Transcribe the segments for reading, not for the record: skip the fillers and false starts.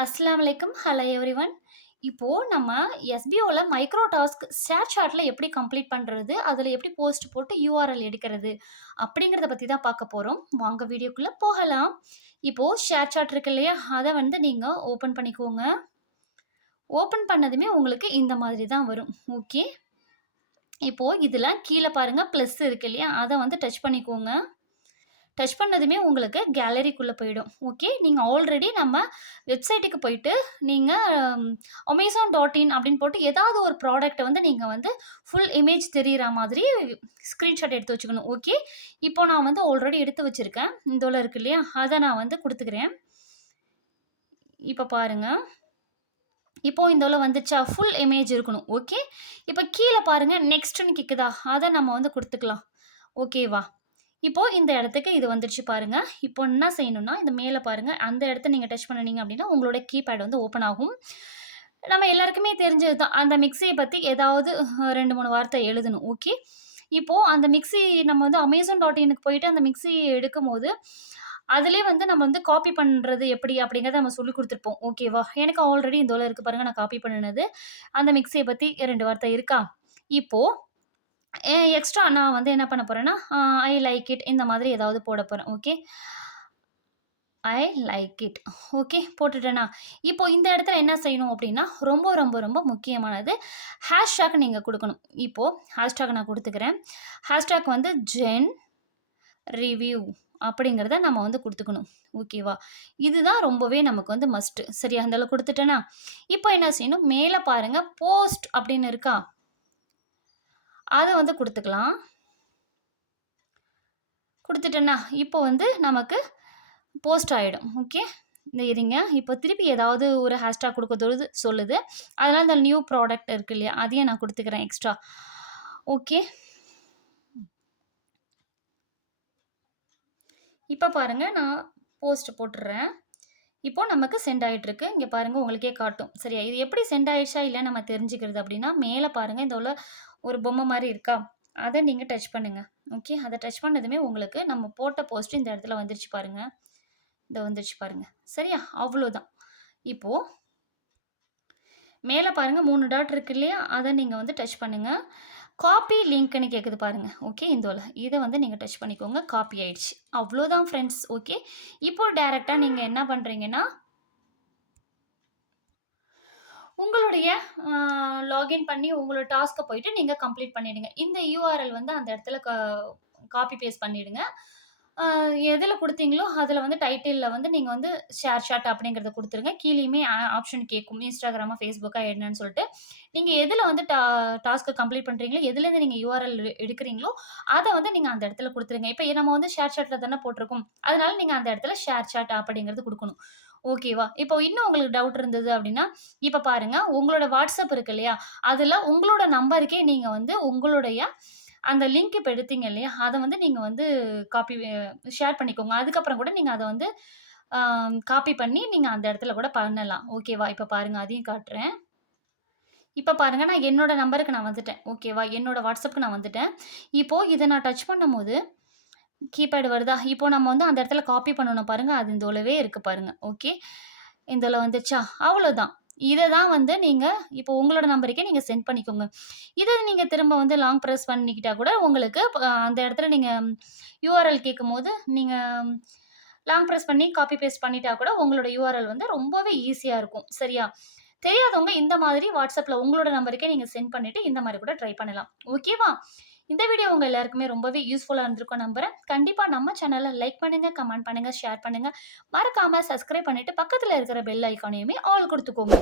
அஸ்ஸலாமு அலைக்கும். Hello everyone. இப்போ நம்ம எஸ்பிஓல மைக்ரோ டாஸ்க் ஷேர் சாட்ல எப்படி கம்ப்ளீட் பண்றது? அதுல எப்படி போஸ்ட் போட்டு யுஆர்எல் எடுக்கிறது? அப்படிங்கிறத பத்தி தான் பார்க்க போறோம். வாங்க வீடியோக்குள்ள போகலாம். இப்போ ஷேர் சாட் இருக்கு இல்லையா? அத வந்து நீங்க ஓப்பன் பண்ணிக்கோங்க. ஓப்பன் பண்ணதுமே உங்களுக்கு இந்த மாதிரி தான் வரும். ஓகே. இப்போ இதுல கீழ பாருங்க பிளஸ் இருக்கு இல்லையா? அத வந்து டச் பண்ணிக்கோங்க. டச் பண்ணதுமே உங்களுக்கு கேலரிக்குள்ள போயிடும். ஓகே. நீங்க ஆல்ரெடி நம்ம வெப்சைட்டுக்கு போயிட்டு, நீங்க Amazon.in அப்படின்னு போட்டு ஏதாவது ஒரு ப்ராடக்ட்ட வந்து நீங்க வந்து ஃபுல் இமேஜ் தெரியிற மாதிரி ஸ்கிரீன்ஷாட் எடுத்து வச்சுக்கணும். ஓகே. இப்போ நான் வந்து ஆல்ரெடி எடுத்து வச்சிருக்கேன். இந்தோல இருக்கு இல்லையா? அத நான் வந்து குடுத்துக்கிறேன். இப்ப பாருங்க. இப்போ இந்தோல வந்துச்சா? ஃபுல் இமேஜ் இருக்கணும். ஓகே. இப்ப கீழ பாருங்க நெக்ஸ்ட்ன்னு கேக்குதா? அத நம்ம வந்து குடுத்துக்கலாம். ஓகேவா? இப்போ இந்த இடத்துக்கு இது வந்துருச்சு பாருங்க. இப்போ என்ன செய்யணும்னா, இந்த மேல பாருங்க, அந்த இடத்த நீங்க டச் பண்ணுனீங்க அப்படின்னா, உங்களோட கீபேட் வந்து ஓப்பன் ஆகும். நம்ம எல்லாருக்குமே தெரிஞ்சது தான். அந்த மிக்ஸிய பத்தி ஏதாவது 2, 3 வார்த்தை எழுதணும். ஓகே. இப்போ அந்த மிக்ஸி நம்ம வந்து Amazon.inக்கு போயிட்டு அந்த மிக்ஸிய எடுக்கும்போது, அதிலயே வந்து நம்ம வந்து காப்பி பண்றது எப்படி அப்படிங்கிறத நம்ம சொல்லிக் குடுத்துருப்போம். ஓகேவா? எனக்கு ஆல்ரெடி இந்தோல இருக்கு பாருங்க, நான் காப்பி பண்ணுனது. அந்த மிக்ஸிய பத்தி 2 வார்த்தை இருக்கா? இப்போ எக்ஸ்ட்ரா நான் வந்து என்ன பண்ண போறேன்னா, ஐ லைக் இட் இந்த மாதிரி ஏதாவது போட போறேன். Okay. I like it. Okay போட்டுட்டேனா? இப்போ இந்த இடத்துல என்ன செய்யணும் அப்டின்னா, ரொம்ப ரொம்ப ரொம்ப முக்கியமானது ஹேஷ்டேக் நீங்க குடுக்கணும். இப்போ ஹேஷ்டேக் நான் குடுத்துக்கிறேன். ஹேஷ்டேக் வந்து ஜென் ரிவ்யூ அப்படிங்கிறத நம்ம வந்து குடுத்துக்கணும். ஓகேவா? இதுதான் ரொம்பவே நமக்கு வந்து மஸ்ட். சரியா? இந்த அளவு குடுத்துட்டேனா? இப்போ என்ன செய்யணும், மேல பாருங்க போஸ்ட் அப்படின்னு இருக்கா? அத வந்து குடுத்துக்கலாம். குடுத்துட்டேனா, இப்போ வந்து நமக்கு போஸ்ட் ஆயிடும். ஓகே. இந்த இருங்க. இப்போ திருப்பி ஏதாவது ஒரு ஹேஷ்டேக் குடுக்கறது சொல்லுது. அதனால இந்த நியூ ப்ராடக்ட் இருக்கு இல்லையா? அதையும் நான் குடுத்துக்கிறேன் எக்ஸ்ட்ரா. ஓகே. இப்ப பாருங்க நான் போஸ்ட் போட்டுர்றேன். இப்போ நமக்கு சென்ட் ஆயிட்டுருக்கு. இங்க பாருங்க உங்களுக்கே காட்டும். சரியா? இது எப்படி சென்ட் ஆயிடுச்சா இல்லையான்னு நம்ம தெரிஞ்சுக்கிறது அப்படின்னா, மேல பாருங்க இந்த உள்ள ஒரு பொம்மை மாரி இருக்கா? அத நீங்க டச் பண்ணுங்க. ஓகே. அத டச் பண்ணதுமே உங்களுக்கு நம்ம போட்ட போஸ்ட் இந்த இடத்துல வந்துருச்சு பாருங்க. இதோ வந்துருச்சு பாருங்க. சரியா? அவ்வளோதான். இப்போ மேல பாருங்க 3 டாட் இருக்கு இல்லையா? அத நீங்க வந்து டச் பண்ணுங்க. காப்பி லிங்க்ன்னு கேட்குது பாருங்க. ஓகே இந்தோல. இத வந்து நீங்க டச் பண்ணிக்கோங்க. காப்பி ஆயிடுச்சு. அவ்வளோதான் ஃபிரெண்ட்ஸ். ஓகே. இப்போ டைரக்ட்டா நீங்க என்ன பண்றீங்கன்னா, உங்களுடைய லாகின் பண்ணி உங்களோட டாஸ்க்க போயிட்டு நீங்க கம்ப்ளீட் பண்ணிடுங்க. இந்த யுஆர்எல் வந்து அந்த இடத்துல காப்பி பேஸ்ட் பண்ணிடுங்க. அ எதுல குடுத்தீங்களோ, அதுல வந்து டைட்டில்ல வந்து நீங்க வந்து ஷேர் சாட் அப்படிங்கிறத குடுத்துருங்க. கீழயுமே ஆப்ஷன் கேட்கும். Instagramமா, Facebookஆ என்னன்னு சொல்ட்டு. நீங்க எதுல வந்து டாஸ்க்க கம்ப்ளீட் பண்றீங்களோ, எதுலேருந்து நீங்க யுஆர்எல் எடுக்கிறீங்களோ, அத வந்து நீங்க அந்த இடத்துல குடுத்துருங்க. இப்ப நம்ம வந்து ஷேர் சாட்ல தானே போட்டிருக்கோம். அதனால நீங்க அந்த இடத்துல ஷேர் சாட் அப்படிங்கிறது குடுக்கணும். ஓகேவா? இப்போ இன்னும் உங்களுக்கு டவுட் இருந்தது அப்படின்னா, இப்ப பாருங்க உங்களோட WhatsApp இருக்கு இல்லையா? அதுல உங்களோட நம்பருக்கே நீங்க வந்து உங்களுடைய அந்த லிங்க் இப்ப எடுத்தீங்க இல்லையா? அத வந்து நீங்க வந்து காப்பி ஷேர் பண்ணிக்கோங்க. அதுக்கப்புறம் கூட நீங்க அத வந்து ஆ காப்பி பண்ணி நீங்க அந்த இடத்துல கூட பண்ணலாம். ஓகேவா? இப்ப பாருங்க அதையும் காட்டுறேன். இப்ப பாருங்க நான் என்னோட நம்பருக்கு நான் வந்துட்டேன். ஓகேவா? என்னோட WhatsAppக்கு நான் வந்துட்டேன். இப்போ இத நான் டச் பண்ணும்போது கீபேட் வருதா? இப்போ நம்ம வந்து அந்த இடத்துல காப்பி பண்ணணும் பாருங்க. அது இந்தோலவே இருக்கு பாருங்க. ஓகே. இந்தோல வந்துச்சா? அவ்வளோதான். இத தான் வந்து நீங்க இப்போ உங்களோட நம்பருக்கே நீங்க சென்ட் பண்ணிக்கோங்க. இத நீங்க திரும்ப வந்து லாங் பிரஸ் பண்ணிக்கிட்டா கூட உங்களுக்கு அந்த இடத்துல நீங்க யுஆர்எல் கேட்கும்போது, நீங்க லாங் பிரஸ் பண்ணி காப்பி பேஸ்ட் பண்ணிட்டா கூட உங்களோட யுஆர்எல் வந்து ரொம்பவே ஈஸியா இருக்கும். சரியா? தெரியாதவங்க இந்த மாதிரி WhatsAppல உங்களோட நம்பருக்கே நீங்க சென்ட் பண்ணிட்டு இந்த மாரி கூட ட்ரை பண்ணலாம். ஓகேவா? இந்த வீடியோ உங்க எல்லாருக்குமே ரொம்பவே யூஸ்ஃபுல்லா இருந்திருக்கும்னு நம்புறேன். கண்டிப்பா நம்ம சேனல லைக் பண்ணுங்க, கமெண்ட் பண்ணுங்க, ஷேர் பண்ணுங்க. மறக்காம சப்ஸ்கிரைப் பண்ணிட்டு பக்கத்துல இருக்கிற பெல் ஐகானையுமே ஆல் குடுத்துக்கோங்க.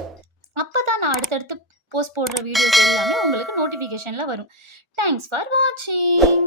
அப்பதான் நான் அடுத்தடுத்து போஸ்ட் போடுற வீடியோஸ் எல்லாமே உங்களுக்கு நோட்டிஃபிகேஷன்ல வரும். தேங்க்ஸ் ஃபார் வாட்சிங்.